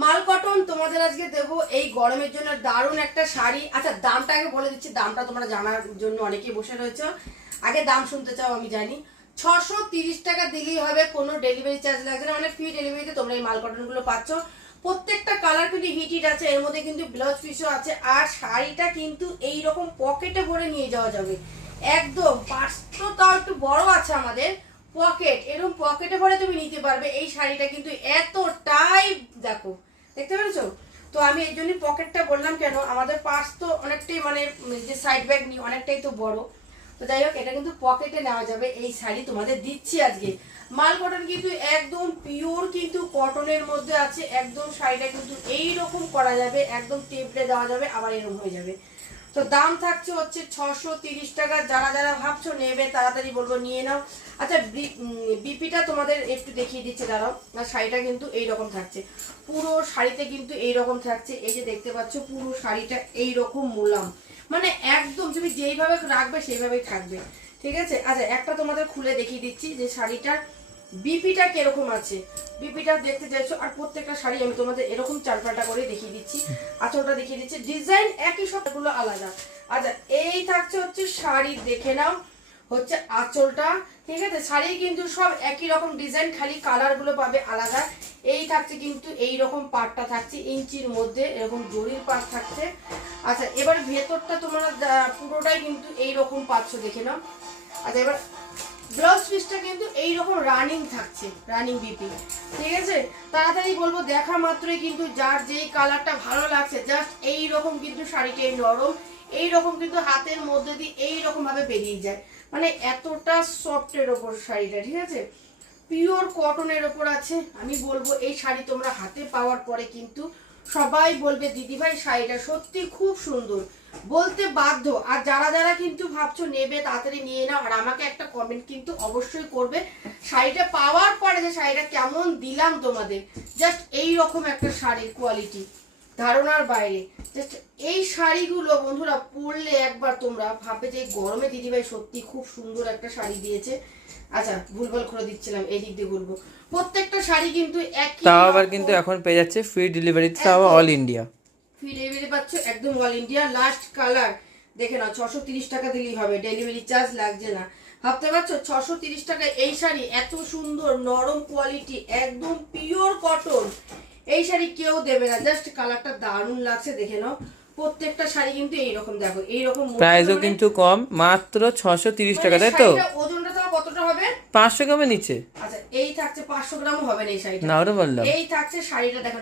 মাল কটন তোমাদের আজকে দেবো এই গরমের জন্য দারুণ একটা শাড়ি। আচ্ছা দামটা আগে বলে দিচ্ছি, দামটা তোমরা জানার জন্য অনেকেই বসে রয়েছে, আগে দাম শুনতে চাও আমি জানি। 630 টাকা দিলেই হবে, কোনো ডেলিভারি চার্জ লাগবে না, মানে ফ্রি ডেলিভারিতে তোমরা এই মাল কটনগুলো পাচ্ছ। প্রত্যেকটা কালার কিন্তু হিট আছে, এর মধ্যে কিন্তু ব্লাউজ পিসও আছে, আর শাড়িটা কিন্তু এইরকম পকেটে ভরে নিয়ে যাওয়া যাবে একদম। পাঁচটা তাও একটু বড় আছে আমাদের পকেট, এরকম পকেটে ভরে তুমি নিতে পারবে। এই শাড়িটা কিন্তু এতটাই দেখো, দেখতে পেরেছো তো? আমি এই জন্যই পকেটটা বললাম, কেন আমাদের পার্স তো অনেকটাই মানে যে সাইড ব্যাগ নিয়ে অনেকটাই তো বড়, তো যাই হোক এটা কিন্তু পকেটে নেওয়া যাবে। এই শাড়ি তোমাদের দিচ্ছি আজকে। মাল কটন কিন্তু একদম পিওর কিন্তু কটনের মধ্যে আছে, একদম শাড়িটা কিন্তু এইরকম করা যাবে, একদম টেপড়ে দেওয়া যাবে, আবার এরকম হয়ে যাবে। তো দাম থাকছে হচ্ছে 630 টাকা। যারা যারা ভাবছো নেবে তাড়াতাড়ি বলবো নিয়ে নাও। আচ্ছা বিপিটা তোমাদের একটু দেখিয়ে দিচ্ছে দাঁড়াও। আর শাড়িটা কিন্তু এইরকম থাকছে, পুরো শাড়িতে কিন্তু এইরকম থাকছে। এই যে দেখতে পাচ্ছ পুরো শাড়িটা এইরকম মোলাম, মানে একদম তুমি যেইভাবে রাখবে সেইভাবেই থাকবে, ঠিক আছে? আচ্ছা একটা তোমাদের খুলে দেখিয়ে দিচ্ছি যে শাড়িটার বিপিটা কিরকম আছে, বিপিটা দেখতে চাইছো। আর প্রত্যেকটা শাড়ি আমি তোমাদের এরকম চারপাটা করে দেখিয়ে দিচ্ছি, আঁচলটা দেখিয়ে দিচ্ছি, ডিজাইন একই, সবগুলো আলাদা। আচ্ছা এই থাকছে হচ্ছে শাড়ি, দেখে নাও হচ্ছে আঁচলটা, ঠিক আছে? শাড়ি কিন্তু সব একই রকম ডিজাইন, খালি কালার গুলো পাবে আলাদা। এই থাকছে কিন্তু এই রকম পাটটা থাকছে ইঞ্চির মধ্যে, এরকম জরির পাট থাকছে। আচ্ছা এবার ভেতরটা তোমরা পুরোটাই কিন্তু এইরকম পাচ্ছ, দেখে নাও। আচ্ছা এবার ব্লাউজ পিসটা কিন্তু এইরকম রানিং থাকছে, রানিং বিপি, ঠিক আছে? তাড়াতাড়ি বলবো, দেখা মাত্রই কিন্তু যার যেই কালারটা ভালো লাগছে জাস্ট এইরকম কিন্তু শাড়িটা নরম, এইরকম কিন্তু হাতের মধ্যে দিয়ে এইরকম ভাবে বেরিয়ে যায়, মানে এতটা সফটের ওপর শাড়িটা, ঠিক আছে? পিওর কটনের ওপর আছে। আমি বলবো এই শাড়ি তোমরা হাতে পাওয়ার পরে কিন্তু সবাই বলবে দিদিভাই শাড়িটা সত্যি খুব সুন্দর, বলতে বাধ্য। আর যারা যারা কিন্তু ভাবছো নেবে তাড়াতাড়ি নিয়ে নাও, আর আমাকে একটা কমেন্ট কিন্তু অবশ্যই করবে শাড়িটা পাওয়ার পরে যে শাড়িটা কেমন দিলাম তোমাদের। জাস্ট এই রকম একটা শাড়ির কোয়ালিটি ধারণার বাইরে। জাস্ট এই শাড়িগুলো বন্ধুরা পরলে একবার তোমরা ভাববে যে গরমে দিদিভাই সত্যি খুব সুন্দর একটা শাড়ি দিয়েছে। আচ্ছা ভুলভাল করে দিচ্ছিলাম, এই দিক দিয়ে বলবো প্রত্যেকটা শাড়ি কিন্তু একই, তাও আবার কিন্তু এখন পেয়ে যাচ্ছে ফ্রি ডেলিভারি, তাও অল ইন্ডিয়া ফ্রি ডেলিভারি পাচ্ছ একদম অল ইন্ডিয়া। লাস্ট কালার দেখে নাও, 630 টাকা দিলেই হবে, ডেলিভারি চার্জ লাগছে না। ভাবতে পারছো 630 টাকা এই শাড়ি, এত সুন্দর নরম কোয়ালিটি, একদম পিওর কটন, এই শাড়ি কেউ দেবে না। জাস্ট কালারটা দারুণ লাগছে, দেখে নাও। প্রত্যেকটা শাড়ি কিন্তু এইরকম, দেখো এইরকম প্রাইসও কিন্তু কম, মাত্র 630 টাকা, তাই তো? ওজনটা তাও কতটা হবে? 500 গ্রামের নিচে। আচ্ছা এই থাকছে 500 গ্রামও হবে না এই শাড়িটা, না ওটা বললাম। এই থাকছে শাড়িটা দেখো।